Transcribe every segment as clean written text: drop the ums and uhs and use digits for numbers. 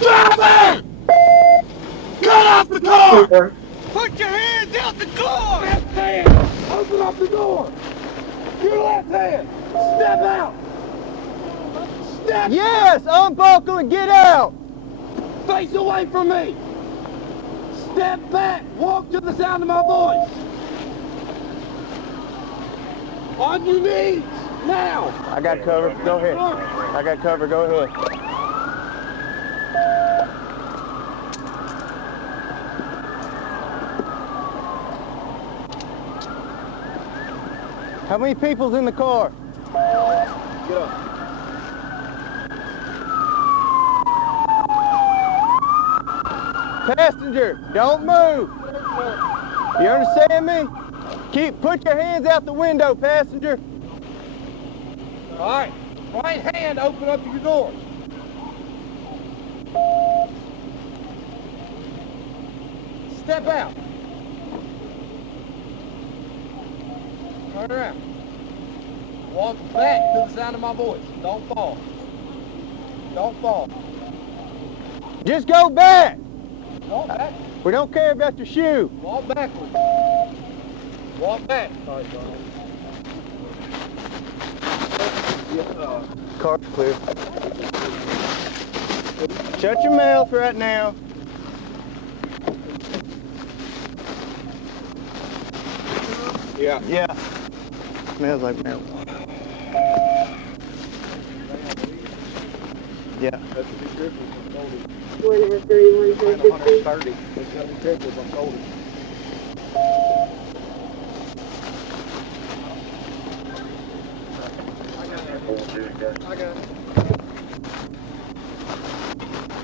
Driver! Cut off the car! Put your hands out the car! Left hand! Open up the door! Your left hand! Step out! Step Yes! Unbuckle and get out! Face away from me! Step back! Walk to the sound of my voice! On your knees! Now! I got cover. Go ahead. I got cover. Go ahead. How many people's in the car? Get up. Passenger, don't move. You understand me? Put your hands out the window, passenger. All right. Right hand, open up your door. Step out. Turn around. Walk back to the sound of my voice. Don't fall. Don't fall. Just go back. Walk back. We don't care about your shoe. Walk backwards. Walk back. Car's clear. Shut your mouth right now. Yeah. Yeah. Smells like marijuana. Yeah. That's the description from Goldie. 131, 130. That's got the description from Goldie. I got it.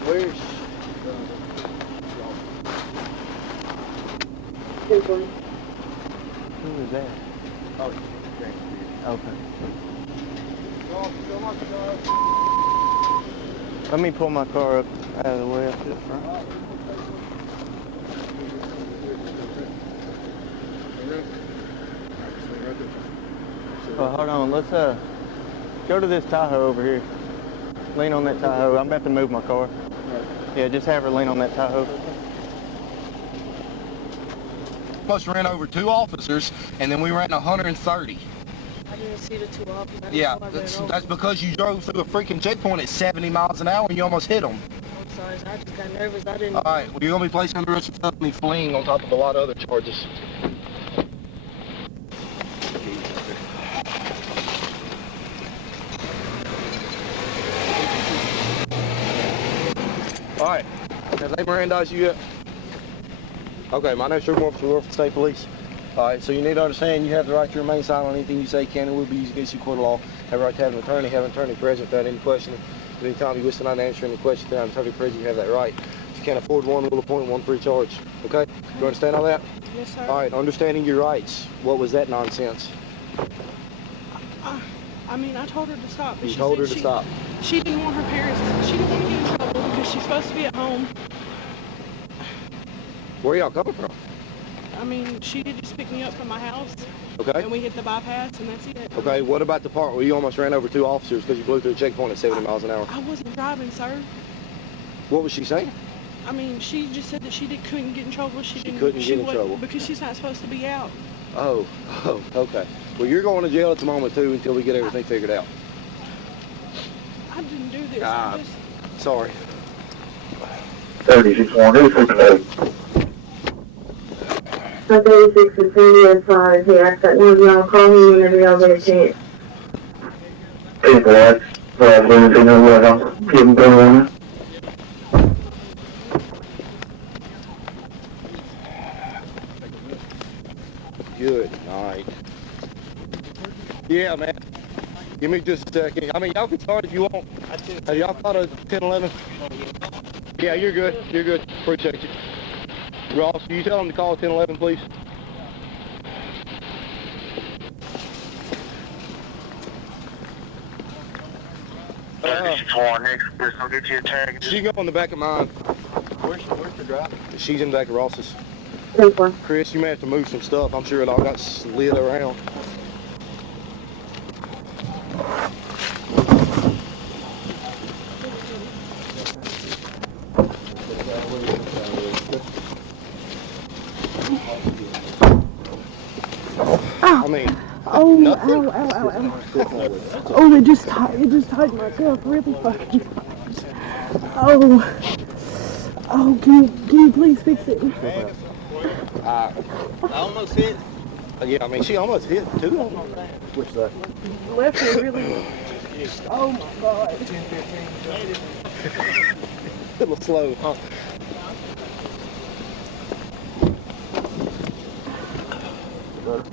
Wish. 10-4. Who was that? Oh, Okay. Let me pull my car up out of the way up to the front. Well, hold on. Let's go to this Tahoe over here. Lean on that Tahoe. I'm about to move my car. Yeah, just have her lean on that Tahoe. Almost ran over 2 officers, and then we ran 130. I didn't see the 2 officers. Yeah, that's because you drove through a freaking checkpoint at 70 miles an hour and you almost hit them. I'm sorry, I just got nervous. I didn't. All right, well, you're going to be placed under arrest for felony fleeing on top of a lot of other charges. All right, have they Mirandized you yet? Okay, my name's Trooper Officer World for State Police. All right, so you need to understand you have the right to remain silent on anything you say can and will be used against you in court of law. Have the right to have an attorney present without any questioning. At any time you wish to not answer any questions without an attorney present, you have that right. If you can't afford one, we'll appoint one free charge. Okay? You understand all that? Yes, sir. All right, understanding your rights. What was that nonsense? I mean, I told her to stop. But You told her to stop. She didn't want her parents. She didn't want to get in trouble because she's supposed to be at home. Where y'all coming from? I mean, she did just pick me up from my house. Okay. And we hit the bypass, and that's it. Okay, what about the part where you almost ran over 2 officers because you blew through a checkpoint at 70 miles an hour? I wasn't driving, sir. What was she saying? I mean, she just said that couldn't get in trouble. She couldn't get in trouble. Because she's not supposed to be out. Oh, okay. Well, you're going to jail at the moment, too, until we get everything figured out. I didn't do this. Ah, sorry. 36-1, My 36 is 3-5. He asked that one of y'all call me whenever y'all get a chance. people like, losing or whatever, keep them going. Good night. Yeah, man. Give me just a second. I mean, y'all can start if you want. Have y'all thought of 10-11? Yeah, you're good. You're good. Appreciate you. Ross, can you tell them to call 10-11, please? I'll get you a tag. She go in the back of mine. Where's the driver? She's in the back of Ross's. 10-4. Chris, you may have to move some stuff. I'm sure it all got slid around. I mean, Oh, nothing. ow, ow, ow, ow. Oh, it just tied myself really fucking tight. Oh, can you please fix it? I almost hit. Yeah, I mean, she almost hit too. Which side? Left me really. Oh my God. A little slow, huh? Better?